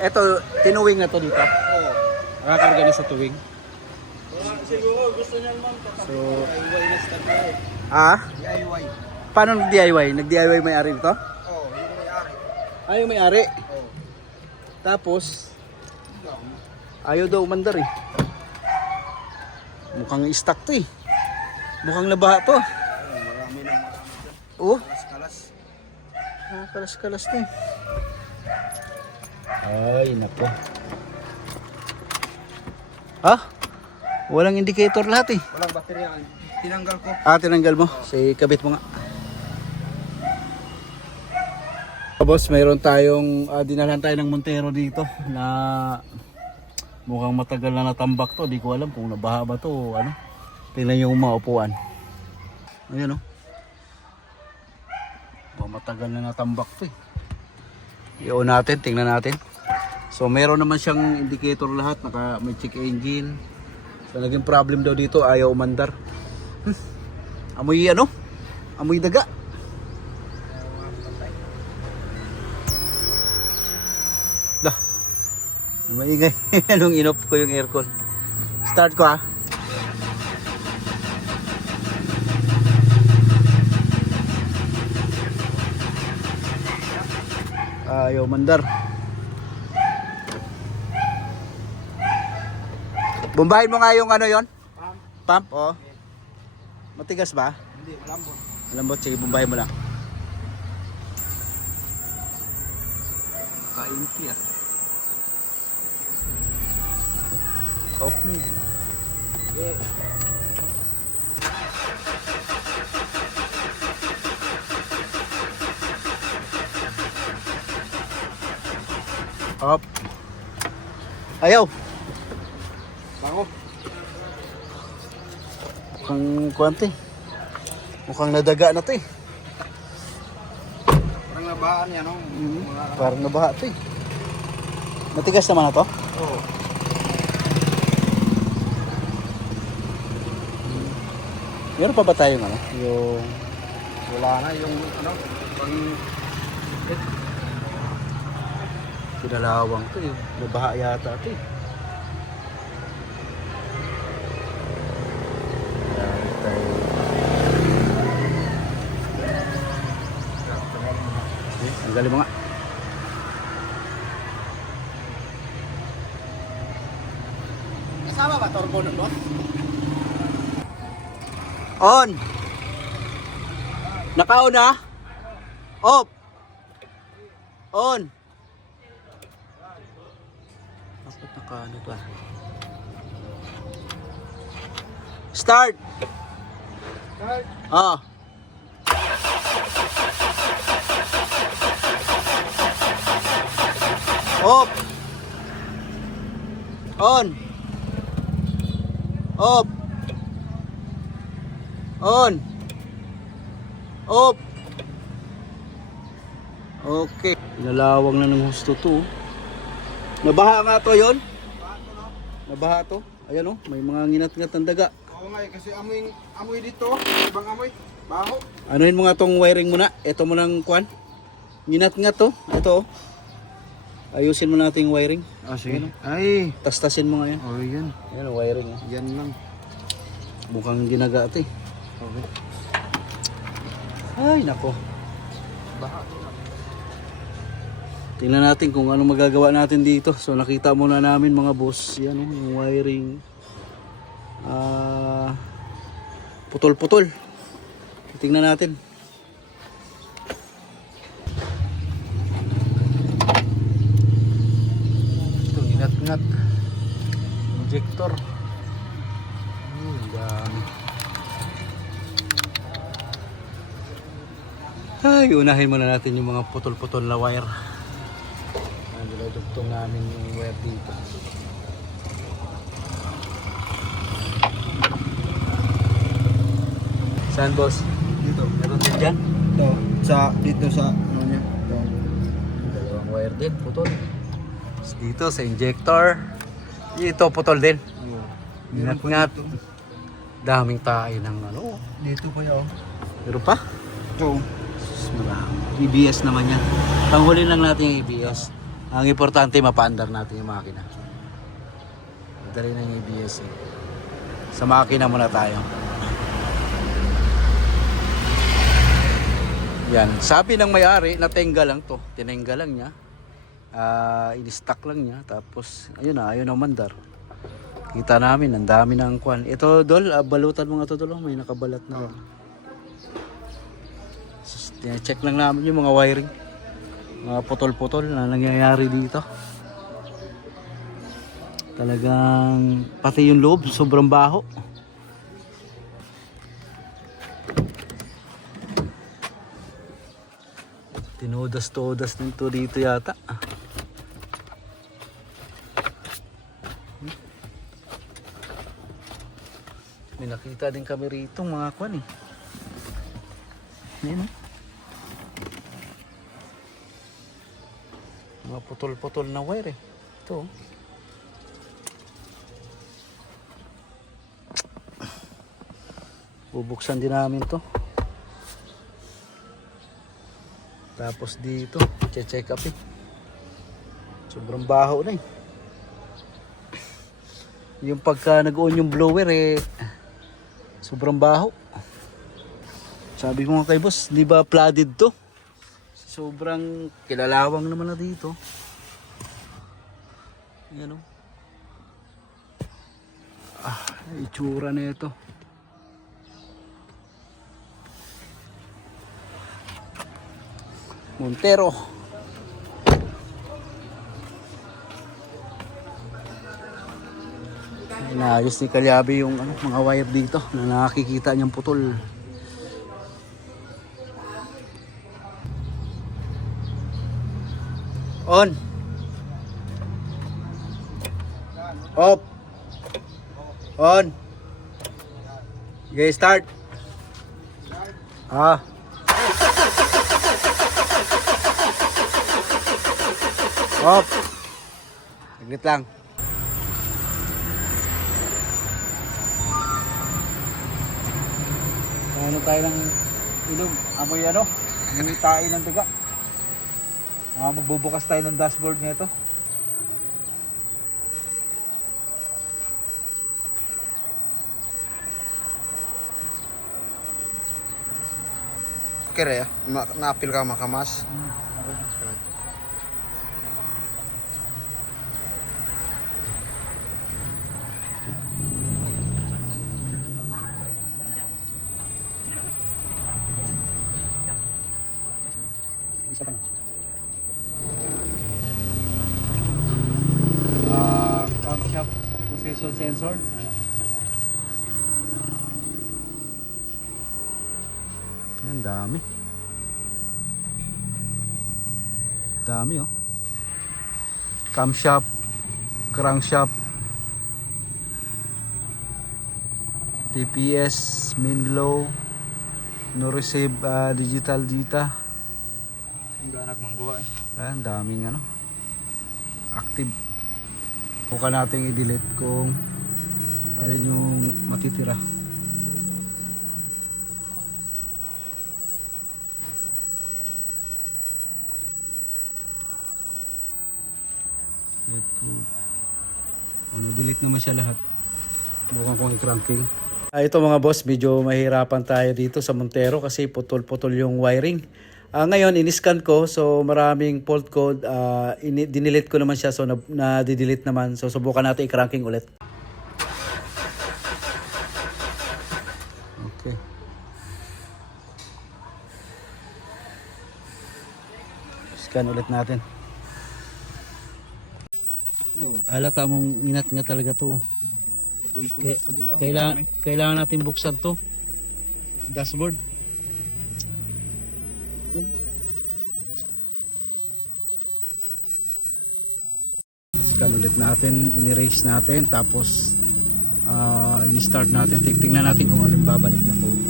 Eto, tinuwing na to dito. Oo. Nakakarga na sa tuwing. Siguro gusto niya naman So, DIY na start na eh. DIY. Paano nag-DIY? Nag-DIY may-ari nito? Oo, yung may-ari. Ayaw may-ari. Oo. Tapos, ayaw daw umandar eh. Mukhang stock to eh. Mukhang nabaha to. Marami. Oh, Kalas-kalas. kalas-kalas to eh. Ay, nako. Ha? Walang indicator lahat eh. Walang baterya. Tinanggal ko. Tinanggal mo. Say, kabit mo nga. Boss, mayroon tayong dinalhan tayo ng Montero dito na mukhang matagal na natambak to. Di ko alam kung nabaha ba to o ano. Tingnan yung mga upuan. Ayan o. Matagal na natambak to eh. Iyon natin, tingnan natin. So meron naman siyang indicator lahat. May check engine. So naging problem daw dito, ayaw umandar. Amoy ano? Amoy daga. Dah. Maingay. Anong inop ko yung aircon. Start ko ha. Ayaw mandar. Bombahin mo nga yung ano yon? Pump, oh. Matigas ba? Hindi, malambot. Malambot, sige, bombahin mo lang. Kainti ah. Off me. Okay. Off. Ayaw. Bango. Mukhang kuwante. Mukhang nadaga na to eh. Parang nabaan yan, no? Parang nabaha to eh. Matigas naman na to? Oo. Meron pa ba tayong ano? Yung... Wala na yung, ano, pang... Pinalawang to eh. Nabaha yata to eh. Ang galing mo nga. Kasama ba turbo nun, boss? On! Naka-on na? Off! On! Bakit naka-ano ba? Start! Start. Ah. Off. On. Off. On. Off. Okay. Pinalawang na ng husto to. Nabaha nga to yon. Nabaha to. Ayan o. May mga nginat-ngat ng daga. Oo nga eh, kasi amoy dito. Ibang amoy. Baho. Anuhin mo nga tong wiring muna. Ito mo ng kwan. Nginat-ngat to. Ito o. Ayusin mo natin yung wiring. Sige. Ay. Tastasin mo nga yan. Oh, yan. Yan ang wiring. Yan lang. Mukhang ginaga ito eh. Okay. Ay nako. Baha. Tingnan natin kung ano magagawa natin dito. So nakita muna namin mga boss. Yan o, yung wiring. Putol-putol. Tingnan natin. Ito, ingat-ngat. Injector. Dami. Ay, unahin muna natin yung mga putol-putol na wire. Dinudugtong namin yung wire dito. Saan boss? Dito. Meron din dyan? Ito. Dito sa ano niya. Ito. Dalawang wire din, putol. Tapos dito sa injector. Ito putol din. Ingat-ngat. Daming tayo ng ano. Dito pa yun. Meron pa? Ito. Marami. EBS naman yan. Panghuli lang natin yung EBS. Ang importante, mapaandar natin yung makina. Madali na yung ABS eh. Sa makina muna tayo. Yan. Sabi ng may-ari, natenga lang to. Tinengga lang niya. In-stock lang niya. Tapos, ayun na, ayun na umandar. Kita namin, ang dami ng kwan. Ito, Dol, balutan mo nga to, Dol. May nakabalat na. Check lang namin yung mga wiring. Mga putol-putol na nangyayari dito. Talagang pati yung loob sobrang baho. Tinodas-todas nito dito yata. May nakita din kami rito mga kwan eh. Ayan, mga putol-putol na wire eh. Ito. Bubuksan din namin to. Tapos dito, check up eh. Sobrang baho na eh. Yung pagka nag-on yung blower eh, sobrang baho. Sabi ko nga kay boss, di ba flooded to? Sobrang kilalawang naman na dito. Yan o. Itsura na ito. Montero. Inaayos ni Kalyabe yung mga wire dito na nakikita niyang putol. On. Off. On. Okay, start. Off. Saglit lang. Ano tayo ng ilog? Amoy ano? Amoy tayo ng tiga. Magbubukas tayo ng dashboard nito. Kere, na-apil ka makamas. Isa pa na. Camshaft position sensor. Ang dami. Dami oh. Camshaft, crankshaft, TPS, main low, no receive digital data. Hindi anak mangguwa eh. Ang daming active. Bukan natin i-delete kung alin yung matitira. Delete naman siya lahat. Bukan kong i-cranking. Ito mga boss, medyo mahirapan tayo dito sa Montero kasi putol-putol yung wiring. Ngayon, in-scan ko, so maraming fault code. Dinilit ko naman siya, so na-delete naman. So subukan natin i-cranking ulit. Okay. Scan ulit natin. Alata mong inat nga talaga to. Kailangan natin buksan to. Dashboard. Scan ulit natin, in-erase natin, tapos in-start natin. Tingnan natin kung anong babalik na code.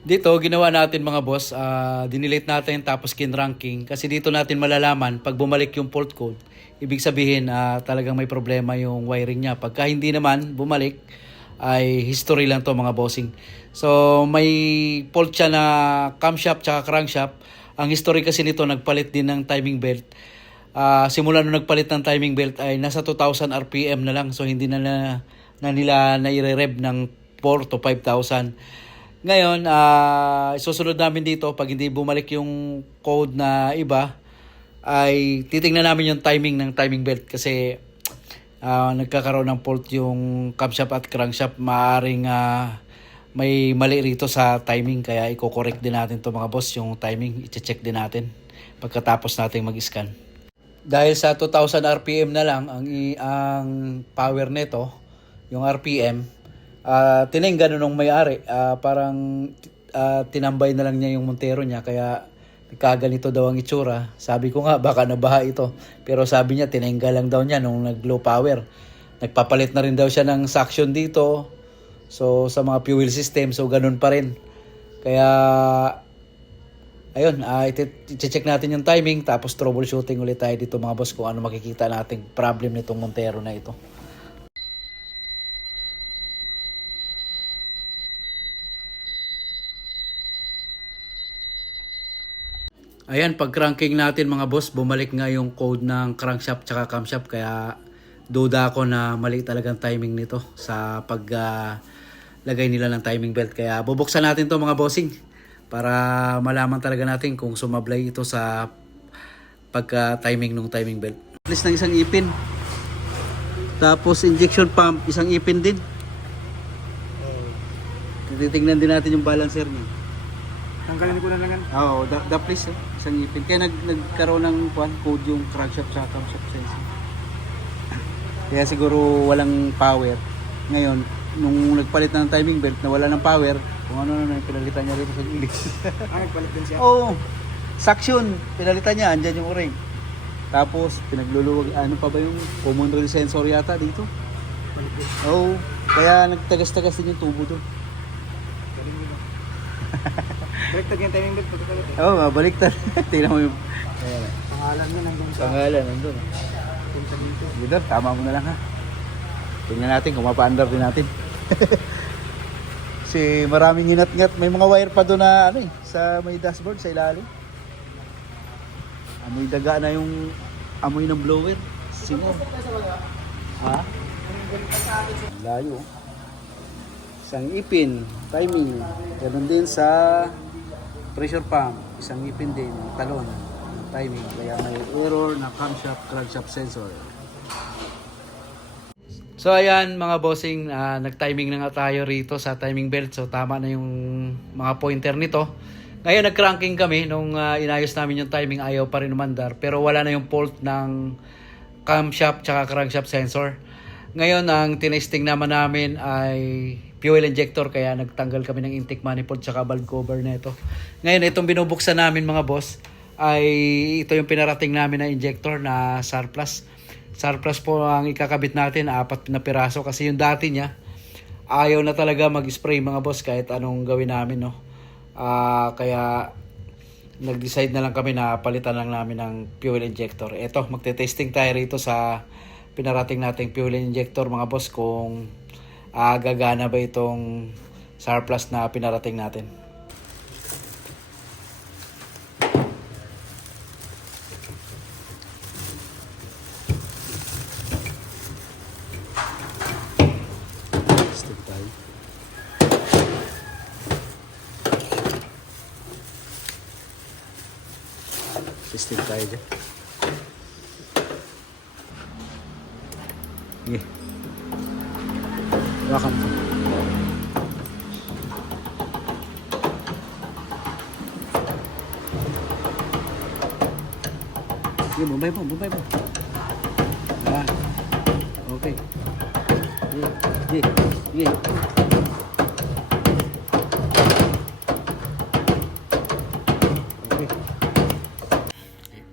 Dito, ginawa natin mga boss, dinelete natin tapos kinranking. Kasi dito natin malalaman, pag bumalik yung fault code, ibig sabihin talagang may problema yung wiring niya. Pagka hindi naman bumalik, ay history lang to mga bossing. So may fault siya na camshaft tsaka crankshaft. Ang history kasi nito, nagpalit din ng timing belt. Simula nung nagpalit ng timing belt ay nasa 2,000 RPM na lang. So hindi na nila nai-rev ng 4 to 5,000. Ngayon, susunod namin dito, pag hindi bumalik yung code na iba, ay titingnan namin yung timing ng timing belt kasi nagkakaroon ng fault yung camshaft at crankshaft. Maaring may mali rito sa timing, kaya i-correct din natin to mga boss, yung timing i-check din natin pagkatapos natin mag-scan. Dahil sa 2,000 RPM na lang ang power nito, yung RPM, tinengga nung may-ari, parang tinambay na lang niya yung Montero niya, kaya nagkaganito daw ang itsura. Sabi ko nga baka nabaha ito, pero sabi niya tinengga lang daw niya nung nag-low power. Nagpapalit na rin daw siya ng suction dito, so sa mga fuel system, so ganun pa rin. Kaya ayun, i-check natin yung timing, tapos troubleshooting ulit tayo dito mga boss kung ano makikita nating problem nitong Montero na ito. Ayan, pag cranking natin mga boss, bumalik nga yung code ng crankshaft tsaka camshaft, kaya duda ako na mali talagang timing nito sa lagay nila ng timing belt. Kaya bubuksan natin to mga bossing para malaman talaga natin kung sumablay ito sa pagka-timing ng timing belt. Alis ng isang ipin. Tapos injection pump, isang ipin din. Titingnan din natin yung balancer niya. Tanggalin ko na lang yan. Oo, please, isang ipin. Kaya nagkaroon ng code yung crankshaft sa camshaft sensor. Kaya siguro walang power. Ngayon, nung nagpalit ng timing belt na wala ng power, kung ano na pinalitan niya rito sa gilid. Nagpalit din siya? Oo, suction, pinalitan niya, andyan yung o-ring. Tapos, pinagluluwag, ano pa ba yung common rail sensor yata dito? Oo, kaya nagtagas-tagas din yung tubo doon. Galing mo. Baliktad yung timing belt pagkakalit eh. Oo, baliktad. Tingnan mo yung Pangalan niya nandun sa pangalan, nandun. pinsaminto. Leader, tama mo na lang ha. Tingnan natin kung mapa-under din natin. Kasi maraming hinat-ngat. May mga wire pa doon na sa may dashboard, sa ilalim. Amoy daga na yung amoy ng blower. Singo. Ha? Layo. Isang ipin, timing. Ganun din sa pressure pump. Isang ipin din, talon. Timing. Kaya may error na camshaft, crankshaft sensor. So ayan mga bossing, nag-timing na nga tayo rito sa timing belt. So tama na yung mga pointer nito. Ngayon nag-cranking kami nung inayos namin yung timing, ayaw pa rin umandar. Pero wala na yung fault ng camshaft tsaka crankshaft sensor. Ngayon ang tinesting naman namin ay fuel injector, kaya nagtanggal kami ng intake manifold tsaka valve cover na ito. Ngayon itong binubuksan namin mga boss ay ito yung pinarating namin na injector na surplus. Surplus po ang ikakabit natin, 4 na piraso, kasi yung dati niya ayaw na talaga mag-spray mga boss kahit anong gawin namin, no. Kaya nag-decide na lang kami na palitan lang namin ng fuel injector. Ito, magte-testing tayo rito sa pinarating nating fuel injector mga boss kung gagana ba itong surplus na pinarating natin. Testing tayo dyan. Okay. Welcome. Sige, bumbay mo. Okay. Sige.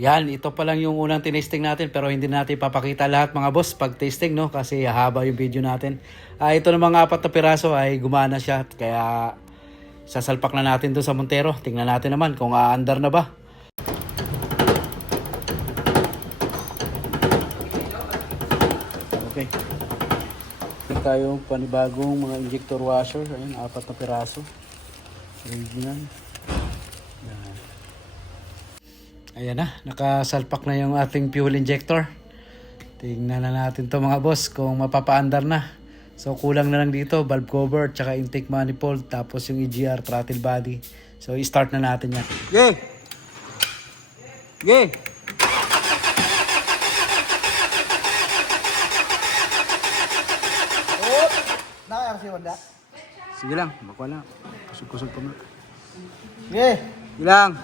Yan, ito pa lang yung unang tinesting natin, pero hindi natin papakita lahat mga boss pag testing, no, kasi haba yung video natin. Ito ng mga 4 na piraso ay gumana siya, kaya sasalpak na natin doon sa Montero. Tingnan natin naman kung aandar na ba. Okay. Ito tayo panibagong mga injector washer. Ayun, 4 na piraso. Original. Yan. Ayan na, nakasalpak na yung ating fuel injector. Tingnan na natin to mga boss kung mapapaandar na. So kulang na lang dito, valve cover, tsaka intake manifold, tapos yung EGR throttle body. So i-start na natin yan. Yeah! Yeah! Nakayang si Wanda. Sige lang, baka lang. Kusog-kusog pa nga. Yeah. Sige lang.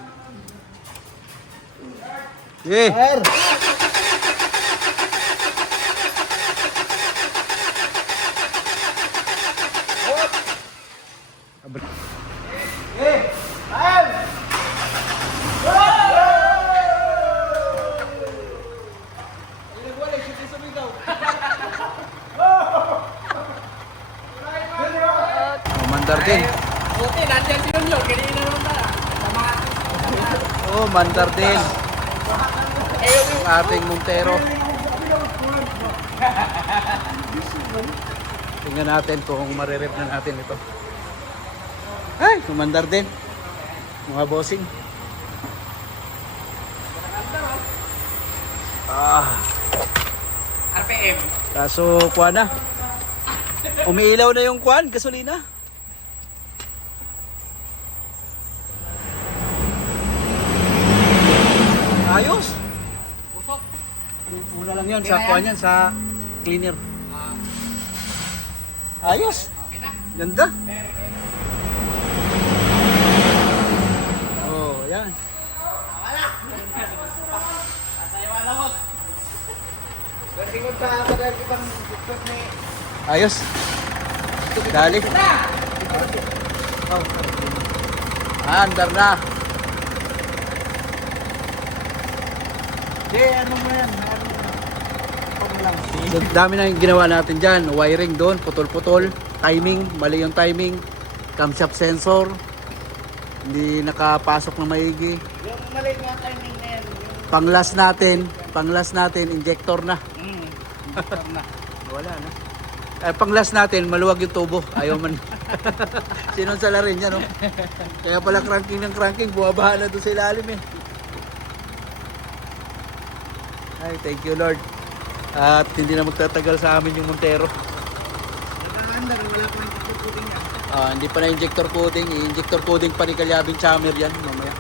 Yeah! Fire. Yeah. Fire. Mandar din. Buti, nandiyan si Yun. Kanina naman pala. Oh, mandar din. Yung ating Montero. Tingnan natin kung marirep na natin ito. Ay, kumandar din. Mga bossing. RPM. Kaso, kuha na. Umiilaw na yung kuhan, gasolina. Ayos. Pusok. Una lang yan, sa kuhan yan, sa cleaner. Ayos. Okay na. Ganda. Oh, yan. Berting ko sa pag-ibang bukot ni... Ayos. Dali. Andar na. Hindi, ano mo yan? Ano lang. So, dami na yung ginawa natin dyan. Wiring doon, putol-putol. Timing, mali yung timing. Camshaft sensor. Hindi nakapasok na maigi. Yung mali nga timing na yan. Pang-last natin, injector na. Injector na. Wala na. Pang-last natin, maluwag yung tubo. Ayaw man. Sinunsala rin yan, no? Kaya pala cranking ng cranking, bumabaha na doon sa ilalim eh. Ay, thank you Lord. At hindi na magtatagal sa amin yung Montero. Naka-under, wala pa yung puting yan. Hindi pa na injector coating. I-injector coating pa ni Kalyabing Chammer yan mamaya.